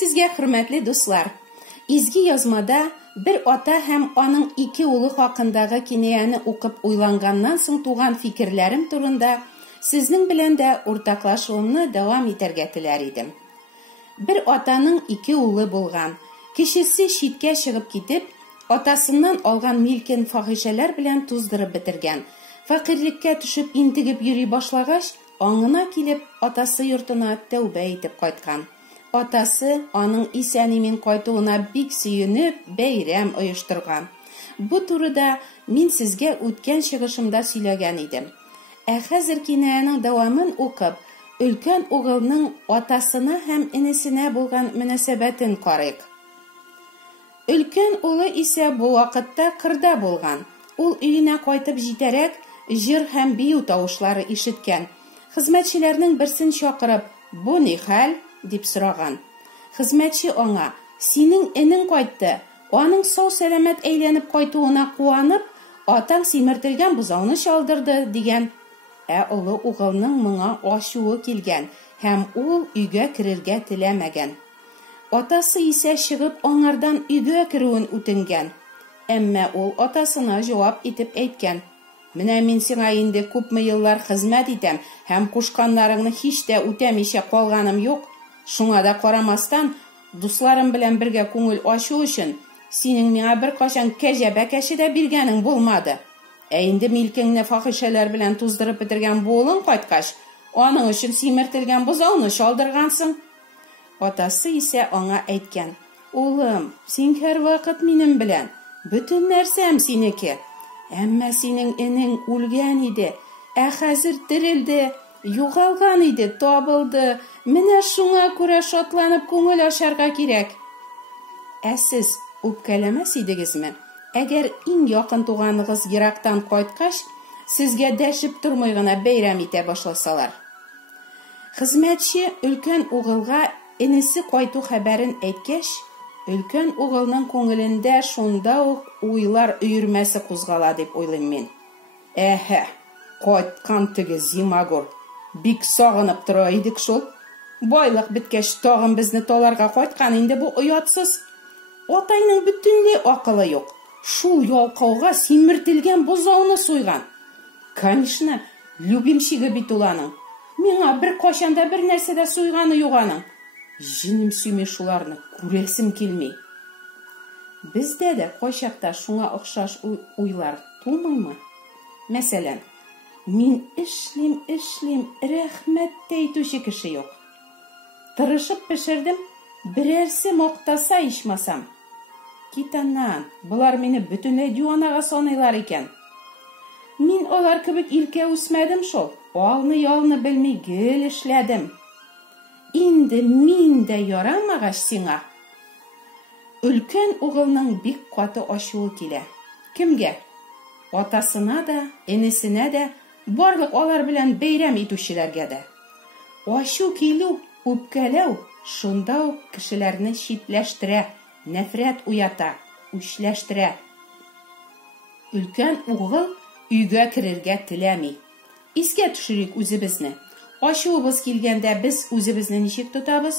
sizгә, хөрмәтле дуслар. Изге язмада bir ата һәм аның ике улы хакындагы кинаяны укып уйланганнан соң туган фикерләрем турында сезнең белән дә уртаклашуымны дәвам итәргә теләр идем. Bir атаның ике улы булган. Кечесе читкә чыгып китеп, атасыннан алган милкен фахишәләр белән туздырып бетергән. Фәкыйрьлеккә төшеп интегеп йөри башлагач, аңына килеп, атасы йортына тәүбә итеп кайткан. Атасы аның исән-имин кайтуына бик сөенеп, бәйрәм оештырган. Бу турыда мин сезгә үткән чыгышымда сөйләгән идем. Хәзер кинаянең дәвамын укып, өлкән угылның атасына һәм инесенә булган мөнәсәбәтен карыйк. Өлкән улы исә бу вакытта кырда булган. Ул өенә кайтып җитәрәк, җыр һәм бию тавышлары ишеткән. Хезмәтчеләрнең берсен чакырып, "Бу ни хәл?" дип сораган. Хезмәтче аңа, "Синең энең кайтты. Аның сау-сәламәт әйләнеп кайтуына куанып, атаң симертелгән бузауны чалдырды" дигән. Улы угылның моңа ачуы килгән һәм ул өйгә керергә теләмәгән. Атасы исә чыгып аңардан өйгә керүен үтенгән. Әмма ул атасына җавап итеп әйткән: "Менә мин сиңа инде күпме еллар хезмәт итәм һәм кушканнарыңны һич тә үтәмичә калганым юк. Шуңа да карамастан, дусларым белән бергә күңел ачу өчен синең миңа бер качан кәҗә бәкәше дә биргәнең булмады. Инде милкеңне фахишәләр белән туздырып бетергән булың кайткач, аның өчен симертелгән бозауны чалдыргансың." Атасы исә аңа әйткән: "Улым, син һәрвакыт минем белән, бөтен нәрсәм синеке. Әмма синең энең үлгән иде, хәзер терелде, югалган иде, табылды. Менә шуңа күрә шатланып күңел ачарга кирәк." Сез үпкәләмәс идегезме? Әгәр иң якын туганыгыз ерактан кайткач, сезгә дәшеп тормый гына бәйрәм итә башласалар. Хезмәтче өлкән угылга энесе кайту хәбәрен әйткәч, өлкән угылның күңелендә шунда ук уйлар өермәсе кузгала дип уйлыйм мин. Кайткан теге Зимагур. Бик сагынып тора идек шул. Байлык биткәч тагын безне таларга кайткан инде бу оятсыз. Атайның бөтенләй акылы юк. Шул ялкауга симертелгән бозауны суйган. Конечно, любимчиге бит ул аның. Миңа бер качанда бер нәрсә дә суйганы юк аның. Җинем сөйми шуларны, күрәсем килми. Бездә дә кайчакта шуңа охшаш уйлар тумыймы? Мәсәлән, мин эшлим, рәхмәт әйтүче кеше юк. Тырышып пешердем, берәрсе мактаса ичмасам. Китаннан, булар мине бөтенләй диванага саныйлар икән. Мин алар кебек илкә үсмәдем шул. Алны-ялны белми гел эшләдем. Инде мин дә ярамагач сиңа. Өлкән угылның бик каты ачуы килә. Кемгә? Атасына да, энесенә дә, барлык алар белән бәйрәм итүчеләргә дә. Ачу килү, үпкәләү шунда ук кешеләрне читләштерә, нәфрәт уята, үчләштерә. Өлкән угыл өйгә керергә теләми. Искә төшерик үзебезне. Ачуыбыз килгәндә без үзебезне ничек тотабыз?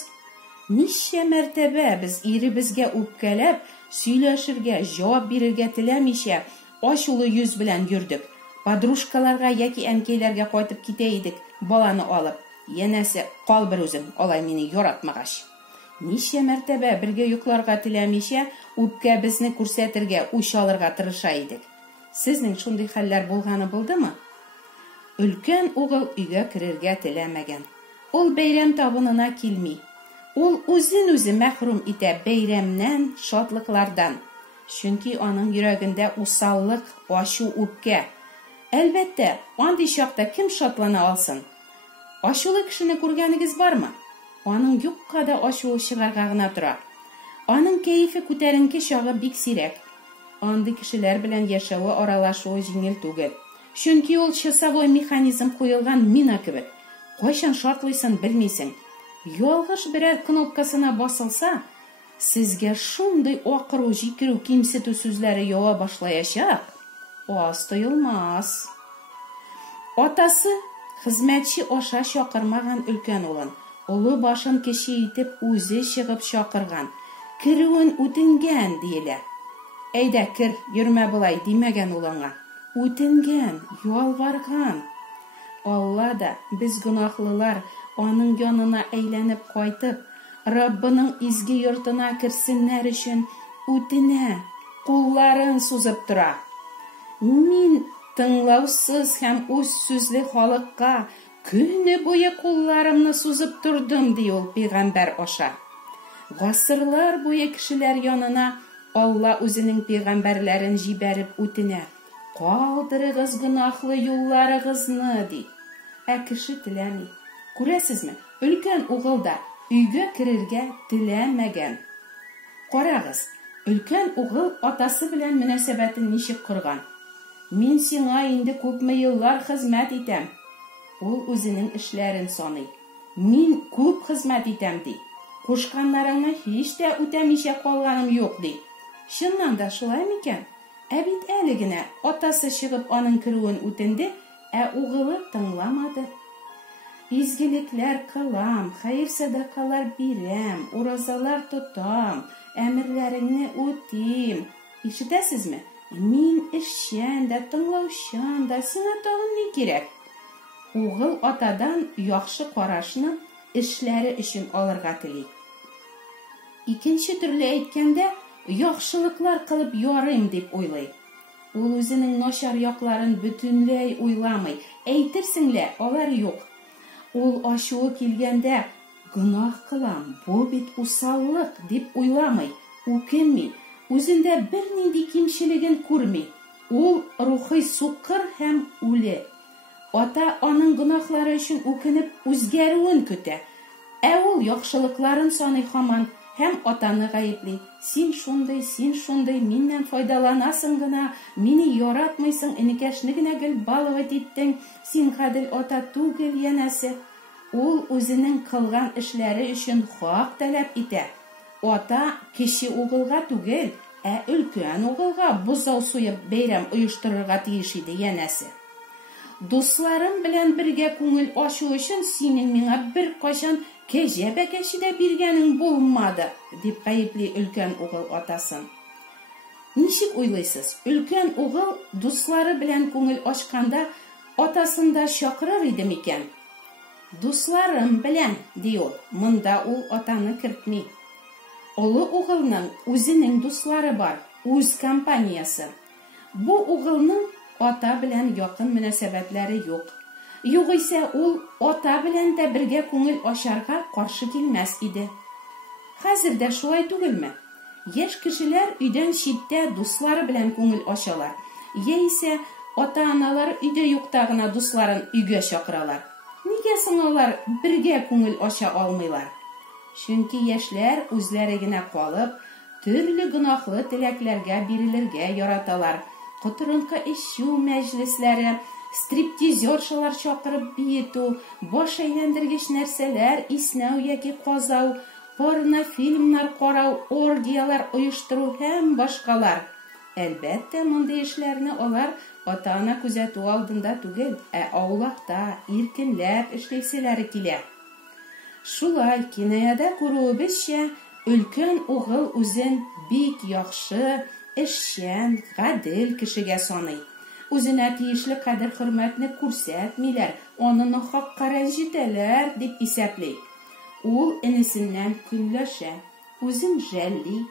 Ничә мәртәбә без иребезгә үпкәләп, сөйләшергә, җавап бирергә теләмичә, ачулы йөз белән йөрдек. Подружкаларга яки әнкәйләргә кайтып китә идек, баланы алып. Янәсе, кал бер үзең, алай мине яратмагач. Ничә мәртәбә бергә йокларга теләмичә, үпкә безне күрсәтергә, үч алырга тырыша идек. Сезнең шундый хәлләр булганы булдымы? Өлкән угыл өйгә керергә теләмәгән. Ул бәйрәм табынына килми. Ул үзен-үзе мәхрүм итә бәйрәмнән, шатлыклардан. Чөнки аның йөрәгендә усаллык, ачу, үпкә. Әлбәттә, андый чакта кем шатлана алсын? Ачулы кешене күргәнегез бармы? Аның юкка да ачуы чыгарга гына тора. Аның кәефе күтәренке чагы бик сирәк. Андый кешеләр белән яшәүе, аралашуы җиңел түгел. Чөнки ул часовой механизм куелган мина кебек. Кайчан шартлыйсын белмисең. Ялгыш берәр кнопкасына басылса, сезгә шундый акыру, җикерү, кимсетү сүзләре ява башлаячак. Аз тойылмас. Атасы хезмәтче аша чакырмаган өлкән улын. олы башын кеше итеп үзе чыгып чакырган, кирүен үтенгән диелә. Әйдә кир, йөрмә булай димәгән ул аңа. Үтенгән, ялварган. Алла да без гөнаһлылар аның янына әйләнеп кайтып, Раббының изге йортына керсеннәр өчен үтенә, кулларын сузып тора. Мин тыңлаусыз һәм үз сүзле халыкка көне буе кулларымны сузып турдым, ди ул пәйгамбәр аша. Гасырлар буе кешеләр янына Алла үзенең пәйгамбәрләрен җибәреп үтенә. Калдырыгыз гөнаһлы юлларыгызны, ди. Кеше теләми. Күрәсезме? Өлкән угыл да өйгә керергә теләмәгән. Карагыз, өлкән угыл атасы белән мөнәсәбәтен ничек корган? Мин сиңа инде күпме еллар хезмәт итәм. Ул үзенең эшләрен саный. Мин күп хезмәт итәм, ди. Кушканнарыңны һич тә үтәмичә калганым юк, ди. Чыннан да шулай микән? Бит әле генә атасы чыгып аның керүен үтенде, угылы тыңламады. Изгелекләр кылам, хәйр-садакалар бирәм, уразалар тотам, әмерләреңне үтим. Ишетәсезме? Мин эшчән дә, тыңлаучан да, сиңа тагын ни кирәк? Угыл атадан яхшы карашны эшләре өчен алырга тели. Икенче төрле әйткәндә, яхшылыклар кылып ярыйм дип уйлый. Ул үзенең начар якларын бөтенләй уйламый. Әйтерсеңлә, алар юк. Ул ачуы килгәндә, гөнаһ кылам, бу бит усаллык дип уйламый, үкенми, үзендә бернинди кимчелеген күрми. Ул рухи сукыр һәм үле. Ата аның гөнаһлары өчен үкенеп үзгәрүен көтә. Ул яхшылыкларын саный һаман һәм атаны гаепли. Син шундый, миннән файдаланасың гына, мине яратмыйсың, энекәшне генә гел балават иттең, син гадел ата түгел янәсе. Ул үзенең кылган эшләре өчен хак таләп итә. Ата кеше угылга түгел, өлкән угылга бозау суеп бәйрәм оештырырга тиеш иде янәсе. Дусларым белән бергә күңел ачу өчен синең миңа бер кайчан кәҗә бәкәче дә биргәнең булмады, дип гаепли өлкән угыл атасын. Ничек уйлыйсыз? Өлкән угыл дуслары белән күңел ачканда атасын да чакырыр иде микән? Дусларым белән, ди ул. Монда ул атаны кертми. Олы угылның үзенең дуслары бар, үз компаниясы. Бу угылның ата белән якын мөнәсәбәтләре юк. Югыйсә ул ата белән дә бергә күңел ачарга каршы килмәс иде. Хәзер дә шулай түгелме? Яшь кешеләр өйдән читтә дуслары белән күңел ачалар. Яисә ата-аналар өйдә юкта гына дусларын өйгә чакыралар. Нигә соң алар бергә күңел ача алмыйлар? Чөнки яшьләр үзләре генә калып, төрле гөнаһлы теләкләргә бирелергә яраталар. Котырынкы эчү мәҗлесләре, стриптизершалар чакырып биетү, баш әйләндергеч нәрсәләр иснәү яки казау, порнофильмнар карау, оргиялар оештыру һәм башкалар. Әлбәттә, мондый эшләрне алар ата-ана күзәтү алдында түгел, аулакта, иркенләп эшләселәре килә. Шулай кинаядә күрүебезчә, өлкән угыл үзен бик яхшы, эшчән, гадел кешегә саный. Үзенә тиешле кадер-хөрмәтне күрсәтмиләр, аны нахакка рәнҗетәләр дип исәпли. Ул энесеннән көнләшә, үзен жәлли,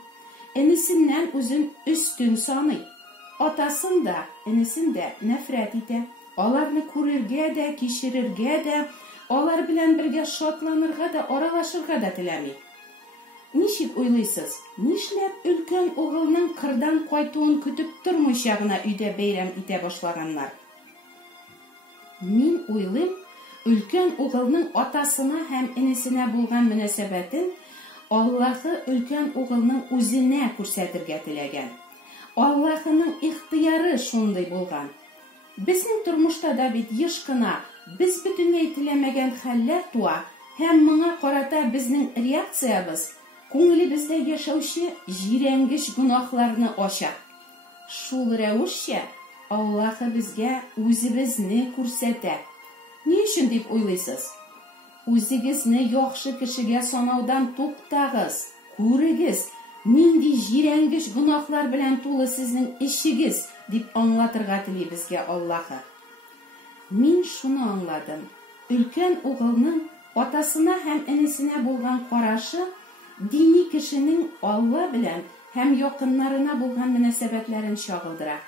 энесеннән үзен өстен саный. Атасын да, энесен дә нәфрәт итә. Аларны күрергә дә, кичерергә дә, алар белән бергә шатланырга да, аралашырга да теләми. Ничек уйлыйсыз? Нишләп өлкән угылның кырдан кайтуын көтеп тормыйча гына өйдә бәйрәм итә башлаганнар? Мин уйлыйм, өлкән угылның атасына һәм энесенә булган мөнәсәбәтен Аллаһы өлкән угылның үзенә күрсәтергә теләгән. Аллаһының ихтыяры шундый булган. Безнең тормышта да бит еш кына без бөтенләй теләмәгән хәлләр туа һәм моңа карата безнең реакциябыз күңелебездә яшәүче җирәнгеч гөнаһларны ача. Шул рәвешчә Аллаһы безгә үзебезне күрсәтә. Ни өчен дип уйлыйсыз? Үзегезне яхшы кешегә санаудан туктагыз. Күрегез, нинди җирәнгеч гөнаһлар белән тулы сезнең ишегез, дип аңлатырга тели безгә Аллаһы. Мин шуны аңладым. Өлкән угылның атасына һәм энесенә булган карашы дини кешенең Алла белән һәм якыннарына булган мөнәсәбәтләрен чагылдыра.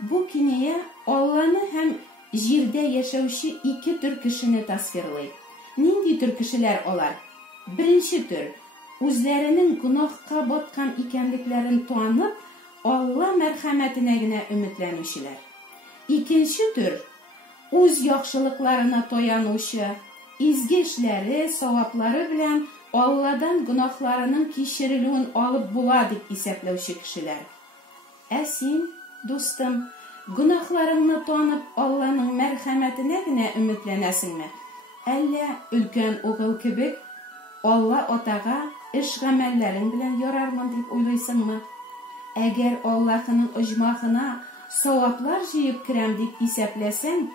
Бу киная Алланы һәм җирдә яшәүче ике төр кешене тасвирлый. Нинди төр кешеләр алар? Беренче төр үзләренең гөнаһка баткан икәнлекләрен танып, Алла мәрхәмәтенә генә өметләнүчеләр. Икенче төр үз яхшылыкларына таянучы, изге эшләре, саваплары белән Алладан гөнаһларының кичерелүен алып була дип исәпләүче кешеләр. Ә син, дустым, гөнаһларыңны танып, Алланың мәрхәмәтенә генә өметләнәсеңме? Әллә өлкән угыл кебек Алла атага эш-гамәлләрең белән ярармын дип уйлыйсыңмы? Әгәр Аллаһының оҗмахына саваплар җыеп керәм дип исәпләсәң,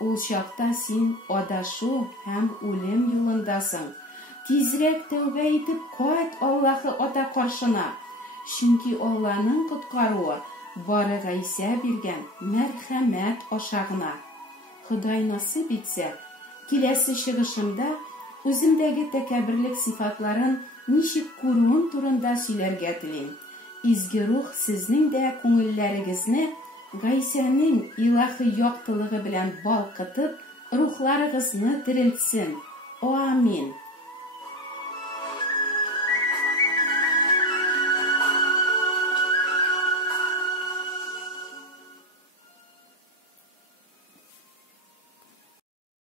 ул чакта син адашу һәм үлем юлындасың. Тизрәк тәүбә итеп кайт Аллаһы ата каршына. Чөнки Алланың коткаруы бары Гайса биргән мәрхәмәт аша гына. Ходай насыйп итсә, киләсе чыгышымда үземдәге тәкәбберлек сифатларын ничек күрүем турында сөйләргә телим. Изге рух сезнең дә күңелләрегезне Гайсаның илаһи яктылыгы белән балкытып, рухларыгызны терелтсен. Амин.